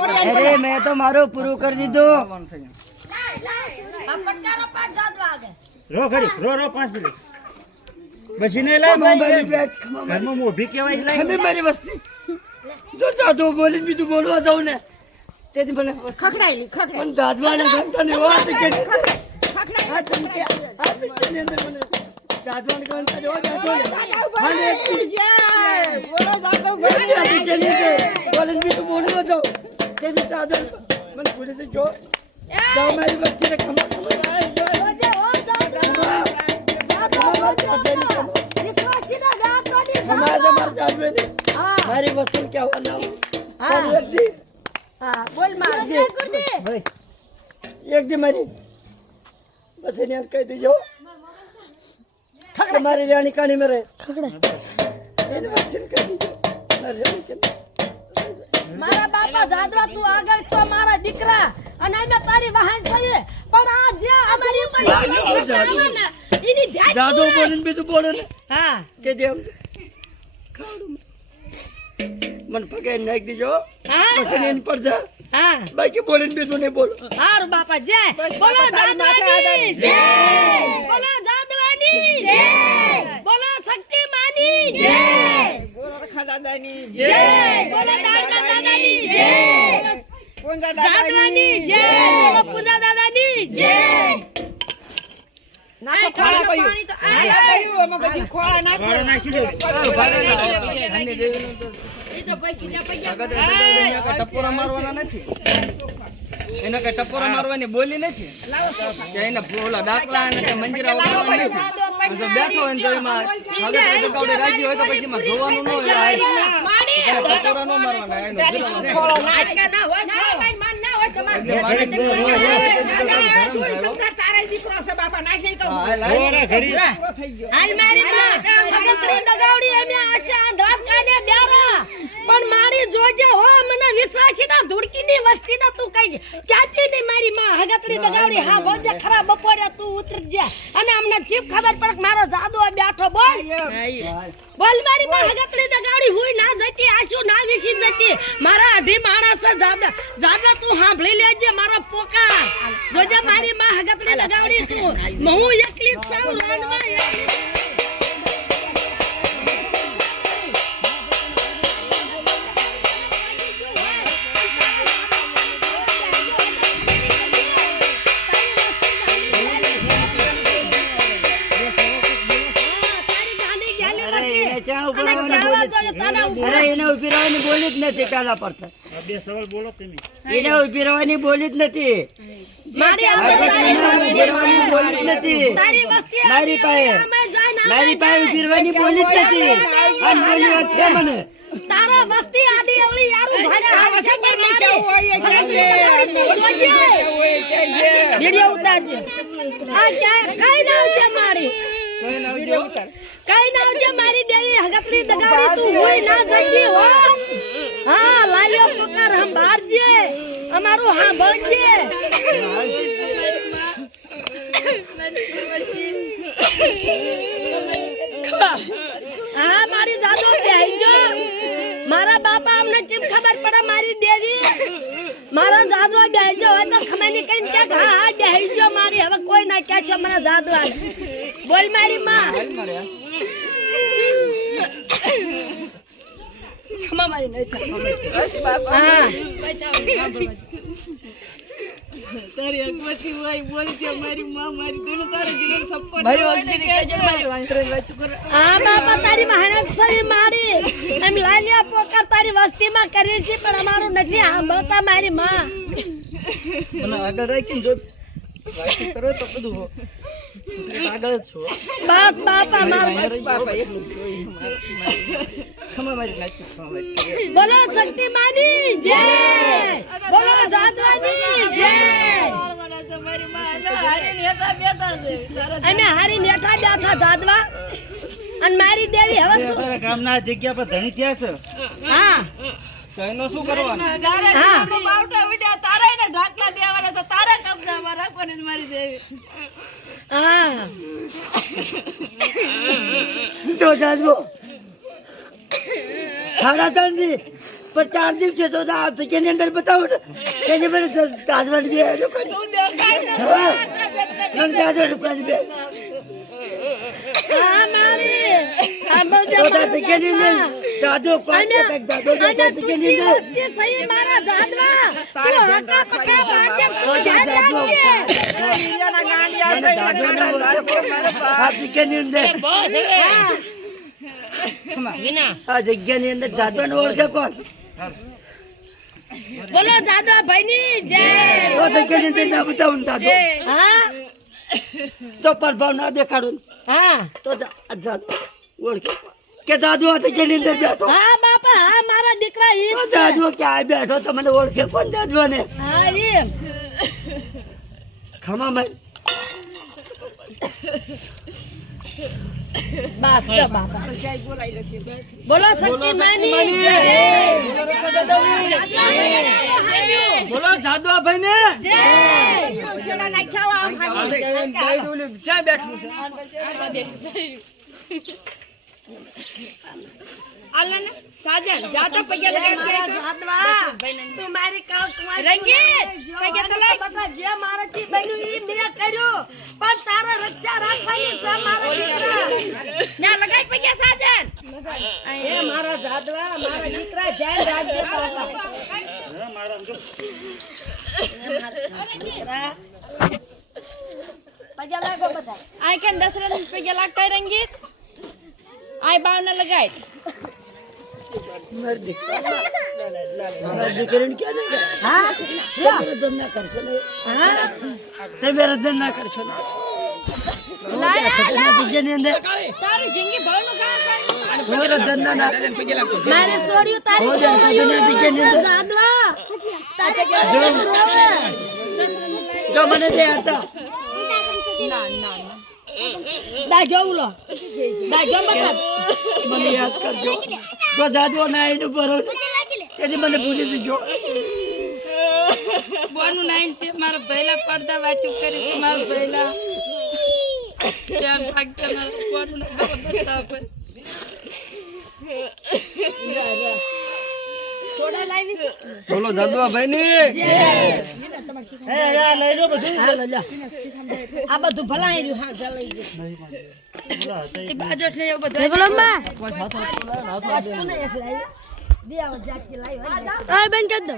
अरे मैं तो मारो पूરું કરી દીધું રો ખરી રો 5 મિનિટ બસી ને લે મારી ઘરમાં મોભી કેવાય લે અમે મારી વસ્તી જો જાદો બોલી બીજું બોલવા જાવ ને તેથી મને ખખડાયેલી પણ દાદવાને ગમતો ને વાત કે ખખડાય આ ચમકે આ ચમકે અંદર મને દાદવાને ગમતો જો બેઠો અને બોલો દાદો બોલી આ કે લીધે બોલી બીજું બોલવા જાવ તેથી દાદો મને પૂરી દે જો જાવ મારી વસ્તી ને ખમા મારી વસ્તુ કેવા ના હા બોલ માર દે એક દી મારી બસ એને કહી દેજો ખકડ મારી રાણી કાણી મરે ખકડ એને વચન કહી દેજો મારા બાપા જાદવા તું આગળ છો મારા દીકરા અને અમે તારી વાહન થઈએ પણ આ જે અમારી ઉપર એની ધ્યાન જાદુ બોલીને બીજું બોલે ને હા કે દેમ મન પગે નાખ દીજો પછી એન પર જા હા બાકી બોલીને બીજું નહીં બોલો હારું બાપા જય બોલો જાદવાની જય બોલો જાદવાની જય બોલો શક્તિ માની જય બોલો ખદાદાની જય બોલો દાદા દાદાની જય પૂંજા દાદાની જય બોલો પૂંજા દાદાની જય નાખો ખોળા પાણી તો આ પાયું એમાં બધી ખોળા નાખો નાખી દો હની દેવીનો તો એ તો પૈસા પૈસા ટપોરા મારવાના નથી એને કઈ ટપોરા મારવાની બોલી નથી કે એને બોલા ડાકલા અને કે મંજીરા વગાડવાની નથી જો બેઠો હોય ને તો એમાં હગત ગવડે રાજી હોય તો પછી એમાં જોવાનું ન હોય ટપોરા ન મારવાના એનો ખોળો નાખે ના હોય માન ના હોય તમારે તારે દીકરો છે બાપા નાખી તો ઓરે ઘડી હાલ મારી માં હગતરી દગાવડી અમે આશા ધ્રાપ કાને બેરા પણ મારી જોજે હો મને વિશ્વાસી ના ધુડકીની વસ્તી ના તું કઈ ક્યાંથી ની મારી માં હગતરી દગાવડી હા બોલજે ખરા બપોરે તું ઉતર જા અને અમને ચીપ ખબર પડે કે મારો જાદુ બેઠો બોલ બોલ મારી માં હગતરી દગાવડી હુઈ ના જતી આશુ ના વિસી જતી મારા અઢી માણસ જાદવા તું સાંભળી લેજે મારો પોકાર જોજે મારી માં હગતરી દગાવડી તું હું એકલી જ છું રણમાં એકલી અરે એને ઉભી રહેવાની બોલી જ નથી કાલા પડતા બે સવાલ બોલો તમે એને ઉભી રહેવાની બોલી જ નથી મારી બોલી જ નથી મારી પાસે ઉભી રહેવાની બોલી જ નથી અને બોલી વાત છે મને તારા વસ્તી આડી અવળી યારું ભાડા વિડિયો ઉતારજે આ કઈ ના છે મારી કઈ ના છે મારી દેવી હગતરી દગાડી તું હોય ના જતી હો હા લાયો પકર હમ બારજે અમારું હા બળજે હા મારી દાદો બેહજો મારા બાપા અમને ચીમ ખબર પડે મારી દેવી મારા જાદવા બેહજો હોય તો ખમાની કરીને કે હા બેહજો મારી હવે કોઈ ના કે છે મને જાદવા બોલ મારી માં ખમા મારી નહીં બસ બાપા હા તારી અગવતી હોય બોલ છે મારી માં મારી દોનો તારે જીવન સપોર્ટ મારી વસ્તી કે મારી વાંતરે વાત કર આ બાપા તારી મહેનત સરી મારી એમ લાલિયા પોકાર તારી વસ્તીમાં કરી છે પણ અમારું નથી સાંભળતા મારી માં મને આગળ રાખીને જો વાત કરો તો બધું આગળ જ છો બસ બાપા મારું બસ બાપા એટલું જોઈ ખમા મારી નાખી બોલો શક્તિ માની જય બોલો જાદવાની જય અમે હારી નેઠા બેઠા જાદવા અને મારી દેવી હવે શું ગામના જગ્યા પર ધણી થયા છે હા ચાઈનો શું કરવાનું હા બાવટા ઉડ્યા તારે ને ઢાકલા દેવાના તો તારે કબજામાં રાખવાની મારી દેવી હા તો જાદવો ખાડા તંજી પણ 4 દિવસે તો આ જગ્યાની અંદર બતાવો ને કે જે મને દાદવાની બે લોકો તું દેખાય ને મને દાદવાનું કરી બે હા મારી આંબલ દે તો જગ્યાની અંદર દાદો કોઈ કંઈક દાદો જગ્યાની અંદર વસ્તી સહી મારા દાદવા તું હકા પકા બાટે તું ધ્યાન રાખજે આ જગ્યાની અંદર આ જગ્યાની અંદર દાદવાનું ઓળખે કોણ બોલો દાદા ભાઈની જય તો જગ્યાની અંદર ના બતાવું દાદો હા તો પ્રભાવ ના દેખાડું હા તો દાદો ઓળખે કે દાદુ આ જગ્યાની અંદર બેઠો હા બાપા હા મારા દીકરા ઈ તો દાદુ ક્યાં બેઠો તમને ઓળખે કોણ દાદુ ને હા એમ ખમા મેં બસ તો બાપા બોલો શક્તિ માની જય બોલો જાદવા ભાઈ ને જય શેલા નાખ્યા આમ ક્યાં બેઠું છે આલાને સાજન જાતા પૈયા લગાડ દાદવા તું મારી કાવ કુંવારી રંગીત પૈયા તો લઈ બકા જે મારાથી બન્યું ઈ મેં કર્યું પણ તારા રક્ષા રાખવાની છે મારા દીકરા ના લગાડ પૈયા સાજન એ મારા દાદવા મારા દીકરા ધ્યાન રાખજે બાપા પૈયા લાગો બધા આય કેન દસરા પૈયા લાગતા રંગીત આય બાવના લગાડ મારી દીકરીને ક્યાં નહીં હા મેરા ધન ના કરશો ને તે મેરા ધન ના કરશો ને જગ્યાની અંદર તારી જિંદગી ભરનું કામ મેરા ધન ના મારે છોડ્યું તારી હો જાય તો જગ્યાની અંદર દાદવા તારે જો મને બે હતા દાજો ઉલો દાજો બકા મને યાદ કરજો જો દાદુ ના એનું ભરો તેની મને ભૂલી દીજો બોનું નાઈન તે મારા ભૈલા પડદા વાંચું કરી મારા ભૈલા ધ્યાન રાખજે મારા બોનું ના બતા પર સોડા લાવી બોલો જાદવા ભાઈ ને લઈ લો બધું હાલો લ્યો આ બધું ભલાઈ રહ્યું હા જલાઈ ગયું એ બાજોટ ને એવું બધું બોલો માં કોને એક લાવી આ બંધ કરી દો